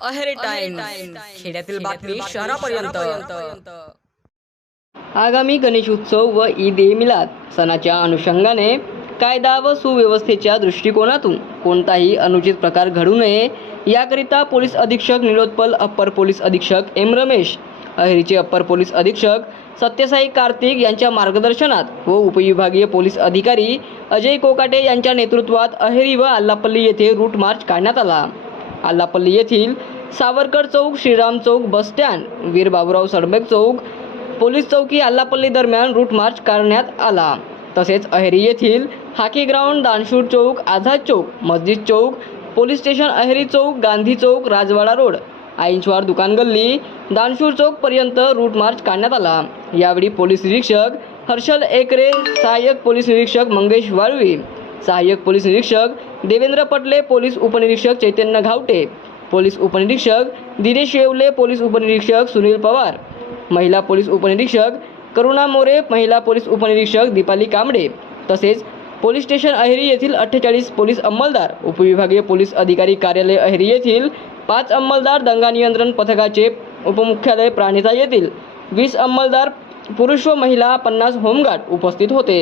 Aheri time खेड्यातील बातमी शहरापर्यंत. आगामी गणेश उत्सव व ईद ए मिलाद सणाच्या अनुषंगाने कायदा व सुव्यवस्थेच्या दृष्टिकोनातून कोणताही अनुचित प्रकार घडू नये. याकरिता पोलीस अधीक्षक निलोत्पल अप्पर पोलीस अधीक्षक एम रमेश अहेरीचे अप्पर पोलीस अधीक्षक सत्यसाई कार्तिक यांच्या मार्गदर्शनात व उपविभागीय पोलीस अधिकारी अजय कोकाटे यांच्या नेतृत्वात अहेरी व आल्लापल्ली येथे रूट मार्च काढण्यात आला. आलापल्ली येथील सावरकर चौक श्रीराम चौक बसस्टँड वीर बाबुराव सडबेक चौक पोलीस चौकी आल्लापल्ली दरम्यान रूट मार्च करण्यात आला. तसेच अहेरी येथील हाकी ग्राउंड दानशूर Chowk Azad Chowk Masjid Chowk police station Aheri Chowk Gandhi Chowk Rajwada road Ainchwar दुकान गल्ली दानशूर चौक पर्यंत रूट मार्च काढण्यात आला. यावेळी पोलीस निरीक्षक हर्षल एकरे सहाय्यक पोलीस निरीक्षक मंगेश वाळवी सहाय्यक पोलीस निरीक्षक देवेंद्र पटले पोलीस उपनिरीक्षक चैतन्य घावटे पोलीस उपनिरीक्षक दिनेश येवले पोलीस उपनिरीक्षक सुनील पवार महिला पोलीस उपनिरीक्षक करुणा मोरे महिला पोलीस उपनिरीक्षक दीपाली कांबडे तसेच पोलीस स्टेशन अहेरी येथील अठ्ठेचाळीस पोलीस अंमलदार उपविभागीय पोलीस अधिकारी कार्यालय अहेरी येथील पाच अंमलदार दंगा नियंत्रण पथकाचे उपमुख्यालय प्राणिता येथील वीस अंमलदार पुरुष व महिला पन्नास होमगार्ड उपस्थित होते.